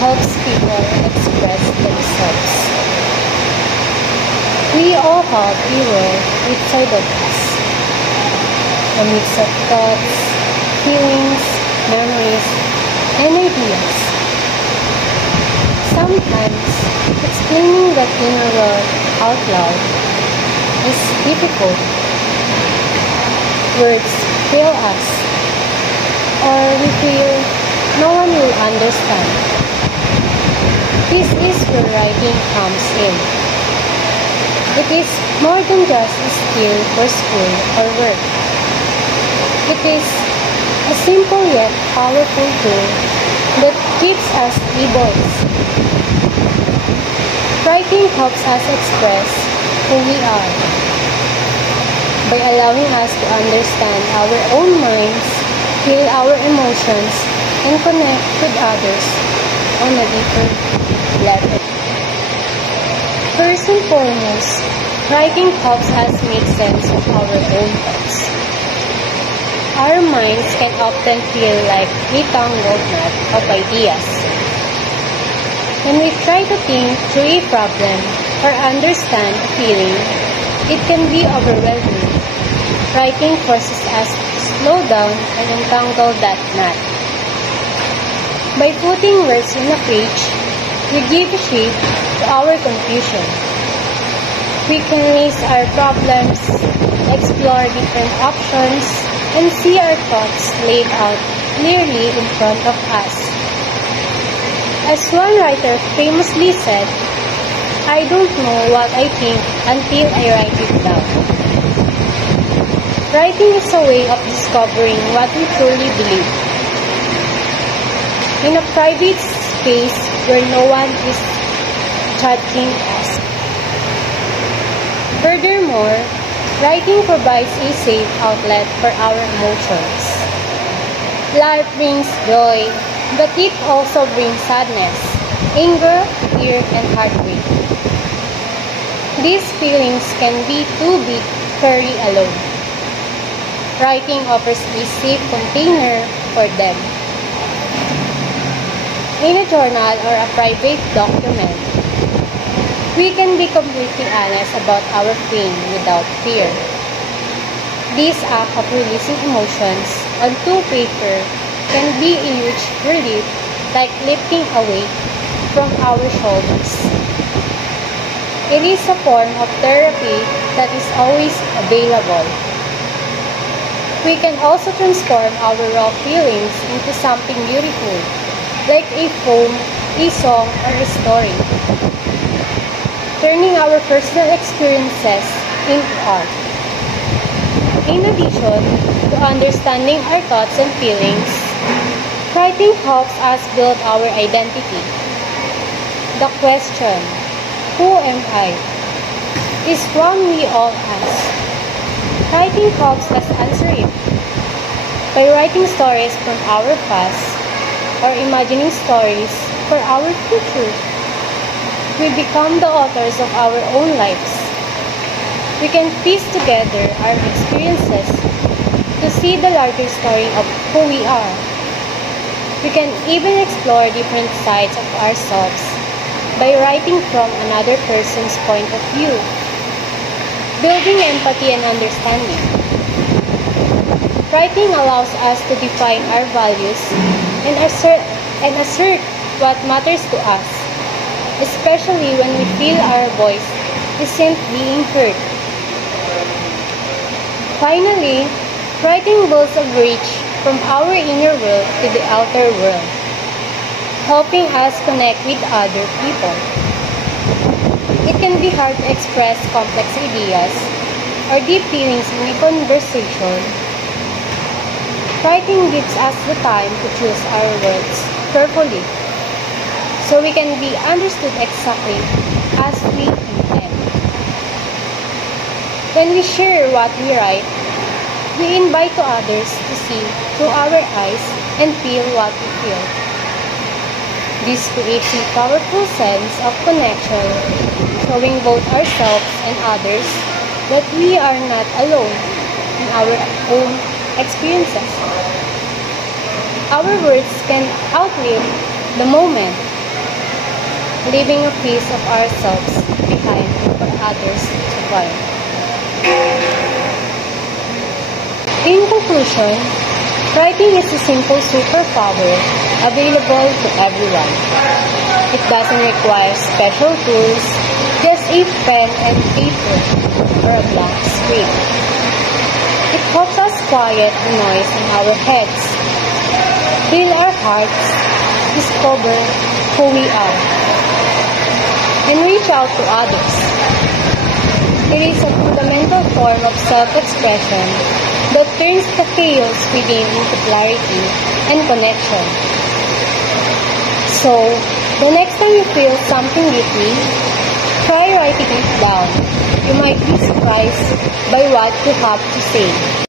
helps people express themselves. We all have a world outside of us, a mix of thoughts, feelings, memories, and ideas. Sometimes, explaining that inner world out loud is difficult. Words fail us, or we feel no one will understand. This is where writing comes in. It is more than just a skill for school or work. It is a simple yet powerful tool that gives us a voice. Writing helps us express who we are by allowing us to understand our own minds, feel our emotions, and connect with others on a deeper level. First and foremost, writing helps us make sense of our own thoughts. Our minds can often feel like a tangled knot of ideas. When we try to think through a problem or understand a feeling, it can be overwhelming. Writing forces us to slow down and untangle that knot. By putting words on a page, we give shape to our confusion. We can raise our problems, explore different options, and see our thoughts laid out clearly in front of us. As one writer famously said, "I don't know what I think until I write it down." Writing is a way of discovering what we truly believe. In a private space where no one is judging us. Furthermore, writing provides a safe outlet for our emotions. Life brings joy, but it also brings sadness, anger, fear, and heartbreak. These feelings can be too big to carry alone. Writing offers a safe container for them. In a journal or a private document, we can be completely honest about our pain without fear. This act of releasing emotions onto paper can be a huge relief, like lifting a weight from our shoulders. It is a form of therapy that is always available. We can also transform our raw feelings into something beautiful, like a poem, a song, or a story. Turning our personal experiences into art. In addition to understanding our thoughts and feelings, writing helps us build our identity. The question, "Who am I?" is one we all ask. Writing helps us answer it. By writing stories from our past or imagining stories for our future, we become the authors of our own lives. We can piece together our experiences to see the larger story of who we are. We can even explore different sides of ourselves by writing from another person's point of view, building empathy and understanding. Writing allows us to define our values and assert what matters to us, especially when we feel our voice isn't being heard. Finally, writing builds a bridge from our inner world to the outer world, helping us connect with other people. It can be hard to express complex ideas or deep feelings in a conversation. Writing gives us the time to choose our words carefully, so we can be understood exactly as we intend. When we share what we write, we invite to others to see through our eyes and feel what we feel. This creates a powerful sense of connection, showing both ourselves and others that we are not alone in our own experiences. Our words can outlive the moment, leaving a piece of ourselves behind for others to find. In conclusion, writing is a simple superpower available to everyone. It doesn't require special tools, just a pen and paper or a blank screen. It helps us quiet the noise in our heads, fill our hearts, discover who we are, and reach out to others. It is a fundamental form of self-expression that turns the chaos within into clarity and connection. So, the next time you feel something deeply, try writing it down. You might be surprised by what you have to say.